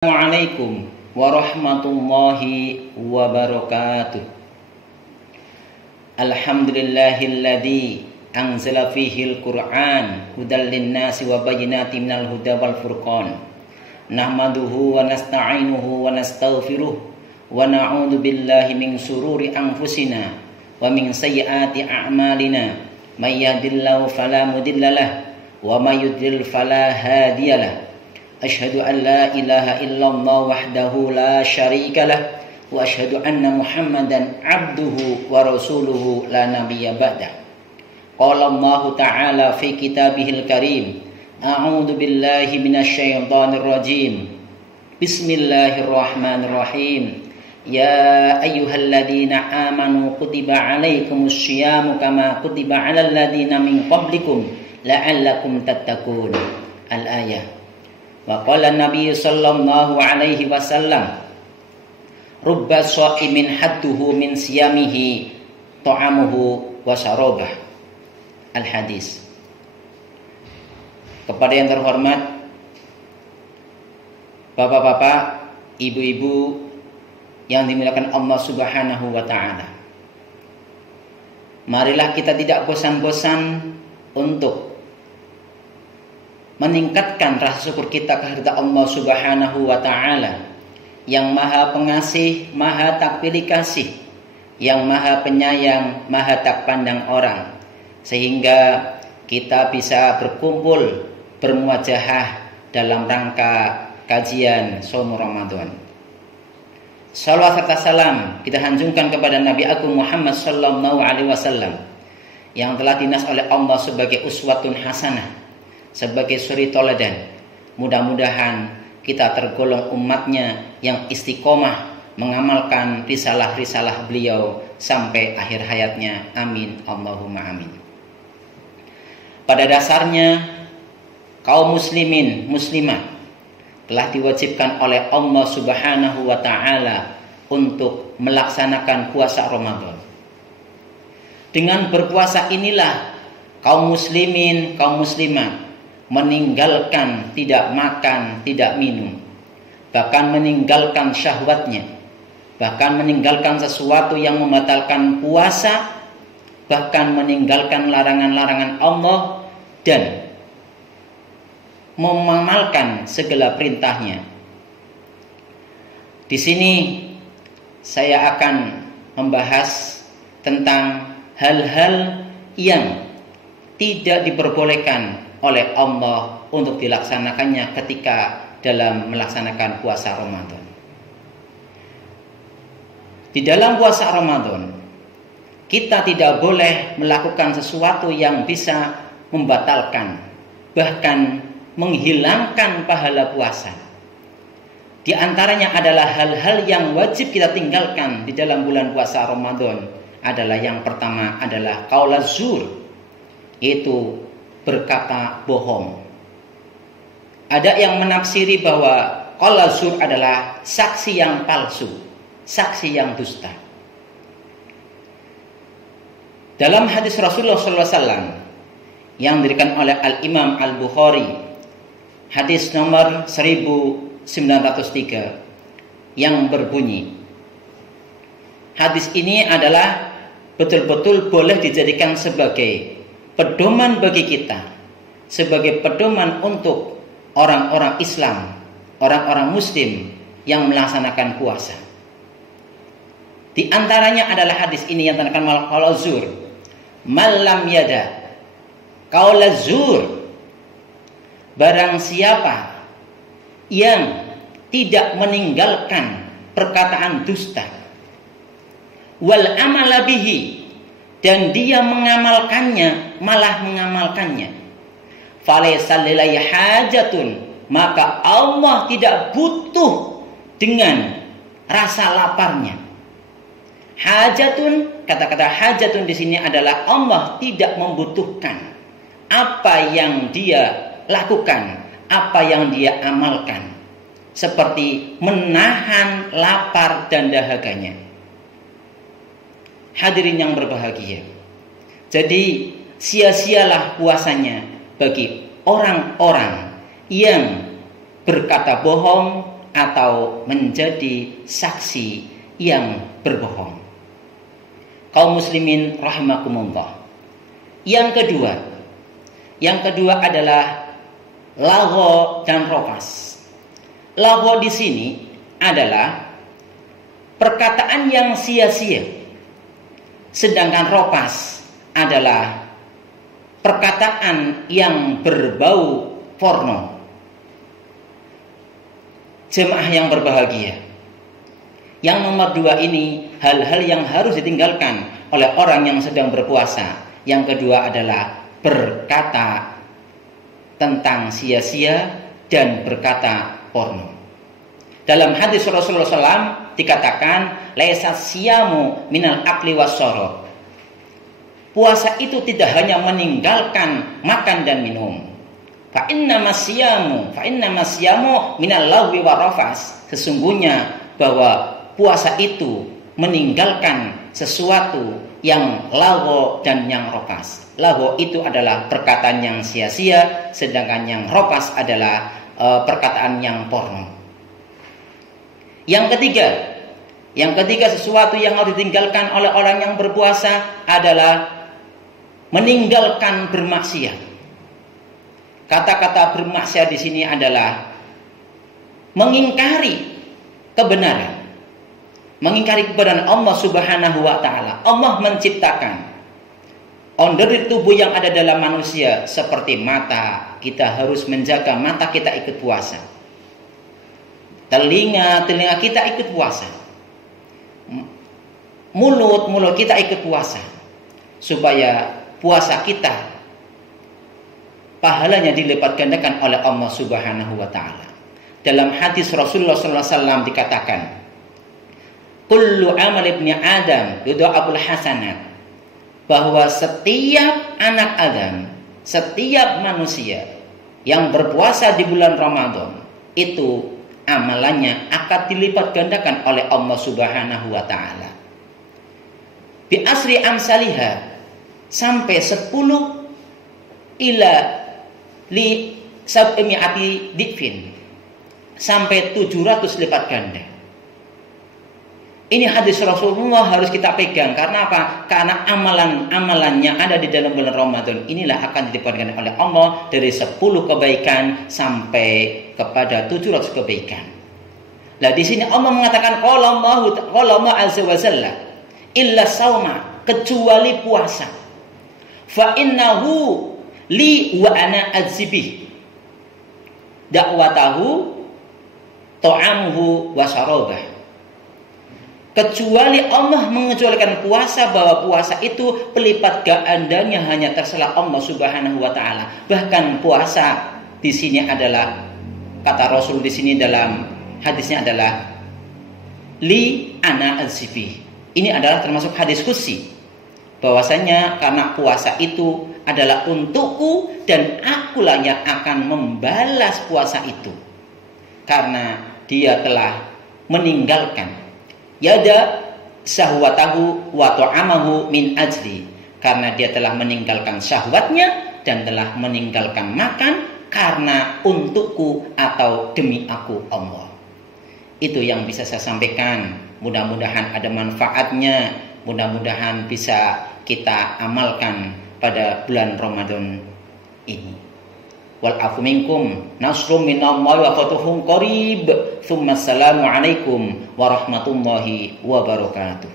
Assalamualaikum warahmatullahi wabarakatuh. Alhamdulillahilladzi anzala fihil Qur'an hudal linnasi wa bayyinatin minal huda wal furqan. Nahmaduhu wa nasta'inuhu wa nastaghfiruh wa na'udzu billahi min sururi anfusina wa min sayyiati a'malina. May yahdihillahu fala mudhillalah wa may yudlil fala hadiyalah. Asyhadu an la ilaha illallah wahdahu la syarika lah wa asyhadu anna Muhammadan abduhu wa rasuluhu la nabiyya ba'dah. Qala Allah ta'ala fi kitabihil karim. A'udzu billahi minasyaitonir rajim. Bismillahirrahmanirrahim. Ya ayyuhalladzina amanu kutiba 'alaikumus syiyamu kama kutiba 'alal ladzina min qablikum la'allakum tattaqun. Al-ayah. Wa qala Nabi sallallahu alaihi wasallam rubba sha'imin hadduhu min siyamihi ta'amuhu wa syarabah. Al-hadis. Kepada yang terhormat bapak-bapak, ibu-ibu yang dimuliakan Allah Subhanahu wa taala, marilah kita tidak bosan-bosan untuk meningkatkan rasa syukur kita kehadirat Allah Subhanahu wa taala yang Maha Pengasih, Maha Tak Pilih Kasih, yang Maha Penyayang, Maha Tak Pandang Orang, sehingga kita bisa berkumpul bermuajahah dalam rangka kajian Shaum Ramadan. Salawat serta salam kita hanjungkan kepada Nabi Agung Muhammad sallallahu alaihi wasallam yang telah dinas oleh Allah sebagai uswatun hasanah, sebagai suri toladan. Mudah-mudahan kita tergolong umatnya yang istiqomah mengamalkan risalah-risalah beliau sampai akhir hayatnya. Amin Allahumma amin. Pada dasarnya kaum muslimin muslimat telah diwajibkan oleh Allah Subhanahu wa taala untuk melaksanakan puasa Ramadan. Dengan berpuasa inilah kaum muslimin, kaum muslimat meninggalkan tidak makan, tidak minum, bahkan meninggalkan syahwatnya, bahkan meninggalkan sesuatu yang membatalkan puasa, bahkan meninggalkan larangan-larangan Allah dan mengamalkan segala perintahnya. Di sini saya akan membahas tentang hal-hal yang tidak diperbolehkan oleh Allah untuk dilaksanakannya ketika dalam melaksanakan puasa Ramadan. Di dalam puasa Ramadan, kita tidak boleh melakukan sesuatu yang bisa membatalkan, bahkan menghilangkan pahala puasa. Di antaranya adalah hal-hal yang wajib kita tinggalkan di dalam bulan puasa Ramadan. Adalah yang pertama adalah qaul zur, yaitu berkata bohong. Ada yang menafsiri bahwa qaul zur adalah saksi yang palsu, saksi yang dusta. Dalam hadis Rasulullah SAW yang diriwayatkan oleh Al-Imam Al-Bukhari, hadis nomor 1903, yang berbunyi, hadis ini adalah betul-betul boleh dijadikan sebagai pedoman bagi kita, sebagai pedoman untuk orang-orang Islam, orang-orang Muslim yang melaksanakan puasa. Di antaranya adalah hadis ini yang terkenal qaul zur, malam yada qaul zur, barang siapa yang tidak meninggalkan perkataan dusta, wal amala bihi, dan dia mengamalkannya, malah mengamalkannya, falaysa lillahi hajatun, maka Allah tidak butuh dengan rasa laparnya. Hajatun, kata-kata hajatun di sini adalah Allah tidak membutuhkan apa yang dia lakukan, apa yang dia amalkan, seperti menahan lapar dan dahaganya. Hadirin yang berbahagia, jadi sia-sialah puasanya bagi orang-orang yang berkata bohong atau menjadi saksi yang berbohong. Kaum muslimin rahimakumullah. Yang kedua adalah lagho dan rofas. Lagho di sini adalah perkataan yang sia-sia, sedangkan rofas adalah perkataan yang berbau porno. Jemaah yang berbahagia, yang nomor 2 ini hal-hal yang harus ditinggalkan oleh orang yang sedang berpuasa. Yang kedua adalah berkata tentang sia-sia dan berkata porno. Dalam hadis Rasulullah SAW dikatakan, laisa siyamu minal akli wasyarab. Puasa itu tidak hanya meninggalkan makan dan minum. Fa inna masyamu minal lagwi warafas. Sesungguhnya bahwa puasa itu meninggalkan sesuatu yang lagho dan yang rofas. Lagho itu adalah perkataan yang sia-sia, sedangkan yang rofas adalah perkataan yang porno. Yang ketiga sesuatu yang harus ditinggalkan oleh orang yang berpuasa adalah meninggalkan bermaksiat. Kata-kata bermaksiat di sini adalah mengingkari kebenaran. Mengingkari kebenaran Allah Subhanahu wa taala. Allah menciptakan organ tubuh yang ada dalam manusia seperti mata. Kita harus menjaga mata kita ikut puasa. Telinga kita ikut puasa. Mulut kita ikut puasa. Supaya puasa kita pahalanya dilipat gandakan oleh Allah Subhanahu wa taala. Dalam hadis Rasulullah sallallahu alaihi wasallam dikatakan, kullu amal ibni Adam yudha'aful hasanat, bahwa setiap anak Adam, setiap manusia yang berpuasa di bulan Ramadan itu amalannya akan dilipat gandakan oleh Allah Subhanahu wa taala. Bi asri amsalihah, sampai 10 ila li sab'imi'ati difin, sampai 700 lipat ganda. Ini hadis Rasulullah harus kita pegang. Karena apa? Karena amalan-amalan yang ada di dalam bulan Ramadan inilah akan dilipatkan oleh Allah dari 10 kebaikan sampai kepada 700 kebaikan. Nah, di sini Allah mengatakan qala Allah azza wa jalla illa sauma, kecuali puasa. Fa innahu li wa ana adzibih. Dakwatahu ta'amuhu wa syarabah. Kecuali Allah mengecualikan puasa, bahwa puasa itu pelipat gandanya hanya terserah Allah Subhanahu wa taala. Bahkan puasa di sini adalah, kata Rasul di sini dalam hadisnya adalah li ana azibi. Ini adalah termasuk hadis qudsi, bahwasanya karena puasa itu adalah untukku dan akulah yang akan membalas puasa itu, karena dia telah meninggalkan yada syahwatahu wa ta'amahu min ajli, karena dia telah meninggalkan syahwatnya dan telah meninggalkan makan karena untukku atau demi aku Allah. Itu yang bisa saya sampaikan. Mudah-mudahan ada manfaatnya, mudah-mudahan bisa kita amalkan pada bulan Ramadan ini. Wal afu minkum nasrum minallahi wa fatuhun qarib. Tsumma assalamu alaikum warahmatullahi wabarakatuh.